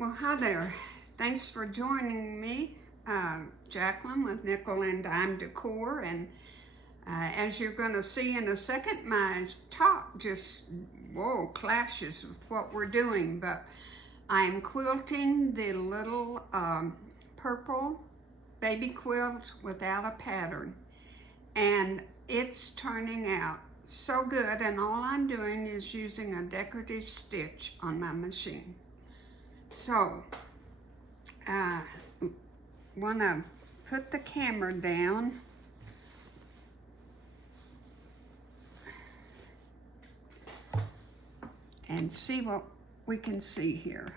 Well, hi there. Thanks for joining me, Jacqueline with Nickel and Dime Decor. And as you're going to see in a second, my talk just, clashes with what we're doing. But I am quilting the little purple baby quilt without a pattern. And it's turning out so good. And all I'm doing is using a decorative stitch on my machine. So, want to put the camera down and see what we can see here.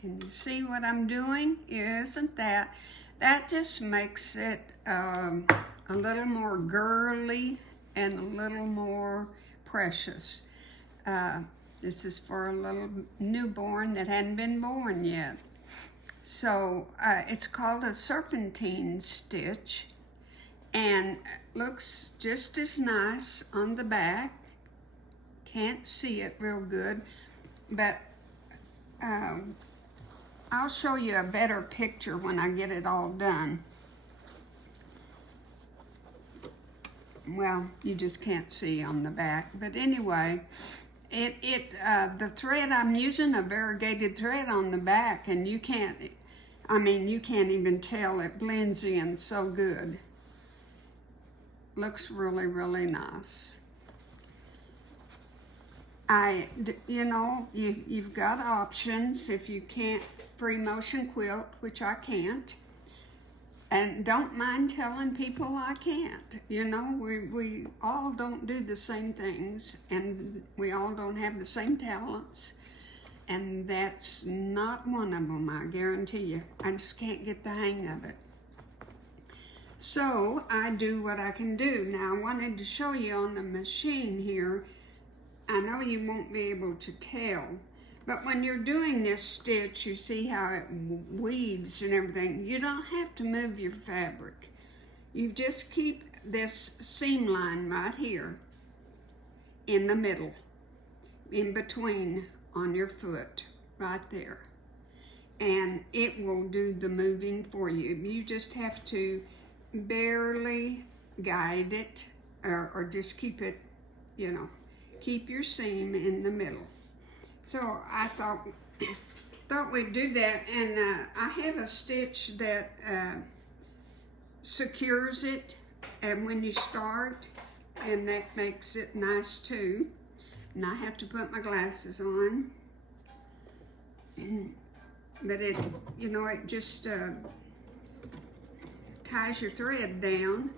Can you see what I'm doing? Isn't that just makes it a little more girly and a little more precious. This is for a little newborn that hadn't been born yet. So it's called a serpentine stitch and looks just as nice on the back. Can't see it real good, but I'll show you a better picture when I get it all done. Well, you just can't see on the back, but anyway, the thread I'm using, a variegated thread on the back, and you can't even tell. It blends in so good. Looks really, really nice. You've got options if you can't free motion quilt, which I can't. And don't mind telling people I can't. We all don't do the same things, and we all don't have the same talents. And that's not one of them, I guarantee you. I just can't get the hang of it. So I do what I can do. Now I wanted to show you on the machine here. I know you won't be able to tell, but when you're doing this stitch, you see how it weaves and everything. You don't have to move your fabric. You just keep this seam line right here in the middle, in between on your foot, right there. And it will do the moving for you. You just have to barely guide it or just keep it, keep your seam in the middle. So I thought we'd do that, and I have a stitch that secures it and when you start, and that makes it nice too. And I have to put my glasses on, but it just ties your thread down.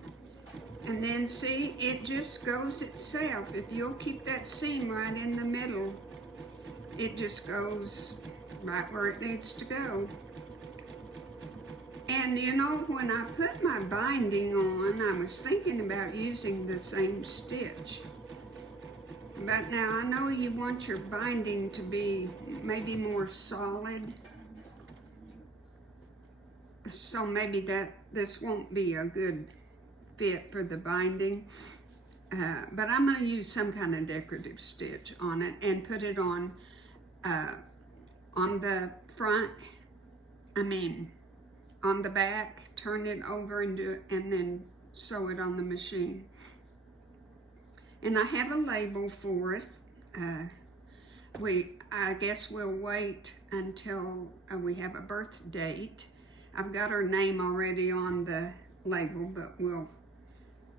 And then see, it just goes itself. If you'll keep that seam right in the middle, it just goes right where it needs to go. And when I put my binding on, I was thinking about using the same stitch. But now I know you want your binding to be maybe more solid. So maybe this won't be a good fit for the binding. But I'm going to use some kind of decorative stitch on it and put it on the front, on the back, turn it over and then sew it on the machine. And I have a label for it. I guess we'll wait until we have a birth date. I've got her name already on the label, but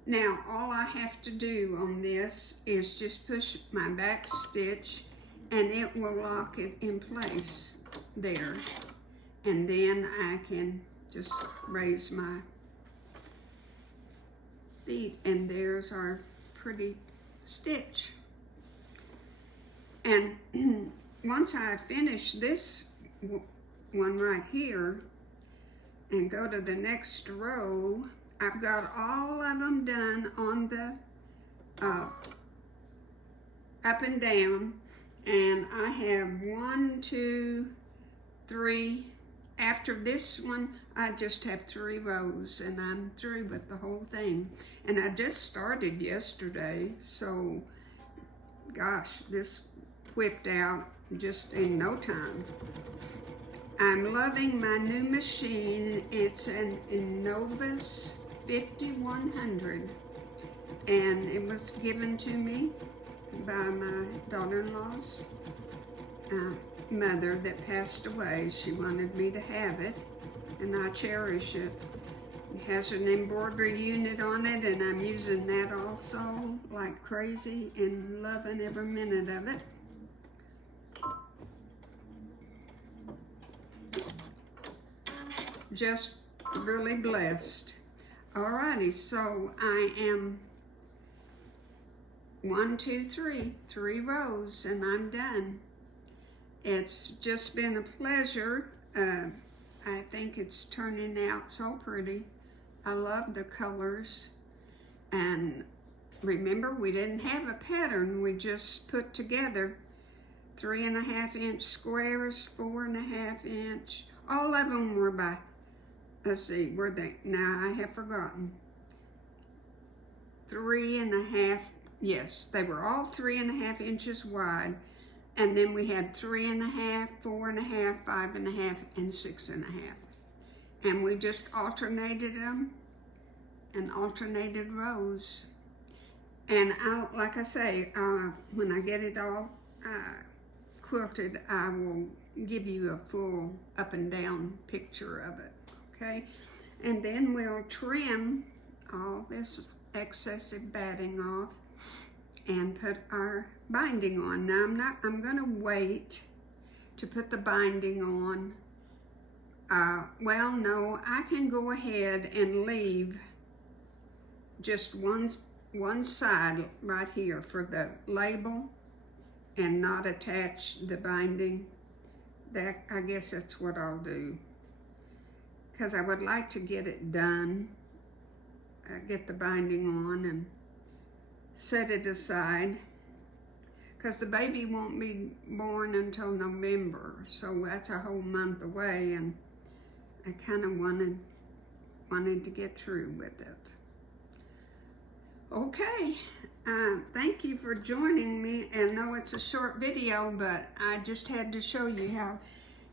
now all I have to do on this is just push my back stitch and it will lock it in place there. And then I can just raise my feet, and there's our pretty stitch. And once I finish this one right here and go to the next row, I've got all of them done on the up and down, and I have 1, 2, 3, after this one, I just have 3 rows and I'm through with the whole thing. And I just started yesterday, so gosh, this whipped out just in no time. I'm loving my new machine. It's an Improvise 5100, and it was given to me by my daughter-in-law's mother that passed away. She wanted me to have it, and I cherish it. It has an embroidery unit on it, and I'm using that also like crazy and loving every minute of it. Just really blessed. Alrighty, so I am 1, 2, 3 rows, and I'm done. It's just been a pleasure. I think it's turning out so pretty. I love the colors. And remember, we didn't have a pattern. We just put together 3.5 inch squares, 4.5 inch. All of them were by, let's see, were they? Now I have forgotten. 3.5, yes, they were all 3.5 inches wide. And then we had 3.5, 4.5, 5.5, and 6.5. And we just alternated them and alternated rows. And like I say, when I get it all quilted, I will give you a full up and down picture of it, okay? And then we'll trim all this excessive batting off and put our binding on. Now I'm gonna wait to put the binding on. Well, no, I can go ahead and leave just one side right here for the label and not attach the binding. That, I guess that's what I'll do, because I would like to get it done, get the binding on and set it aside, because the baby won't be born until November, so that's a whole month away, and I kind of wanted to get through with it. Okay, thank you for joining me. I know it's a short video, but I just had to show you how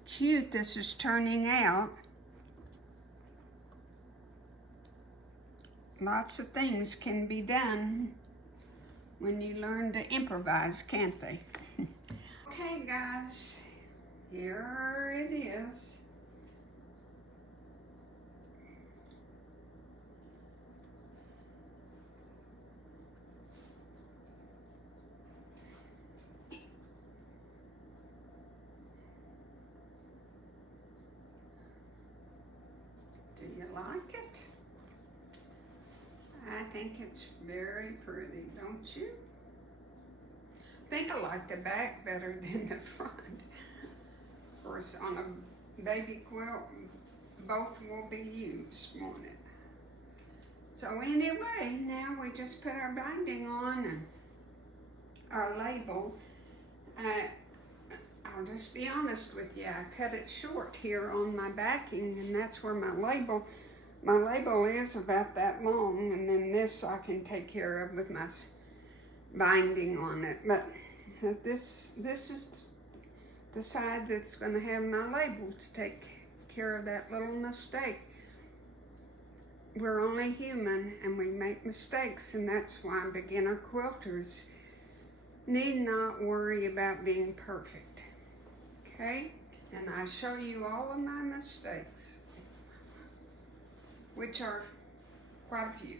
cute this is turning out. Lots of things can be done when you learn to improvise, can't they? Okay, guys, here it is. Do you like it? I think it's very pretty, don't you? I think I like the back better than the front. Of course, on a baby quilt, both will be used, won't it? So anyway, now we just put our binding on and our label. I'll just be honest with you, I cut it short here on my backing, and that's where my label is about that long, and then this I can take care of with my binding on it. But this is the side that's going to have my label to take care of that little mistake. We're only human and we make mistakes, and that's why beginner quilters need not worry about being perfect. Okay? And I show you all of my mistakes, which are quite a few.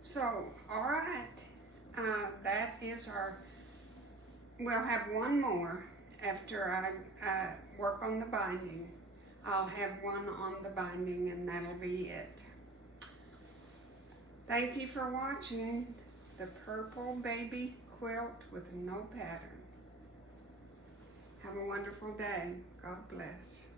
So, all right, that is we'll have one more after I work on the binding. I'll have one on the binding, and that'll be it. Thank you for watching the purple baby quilt with no pattern. Have a wonderful day. God bless.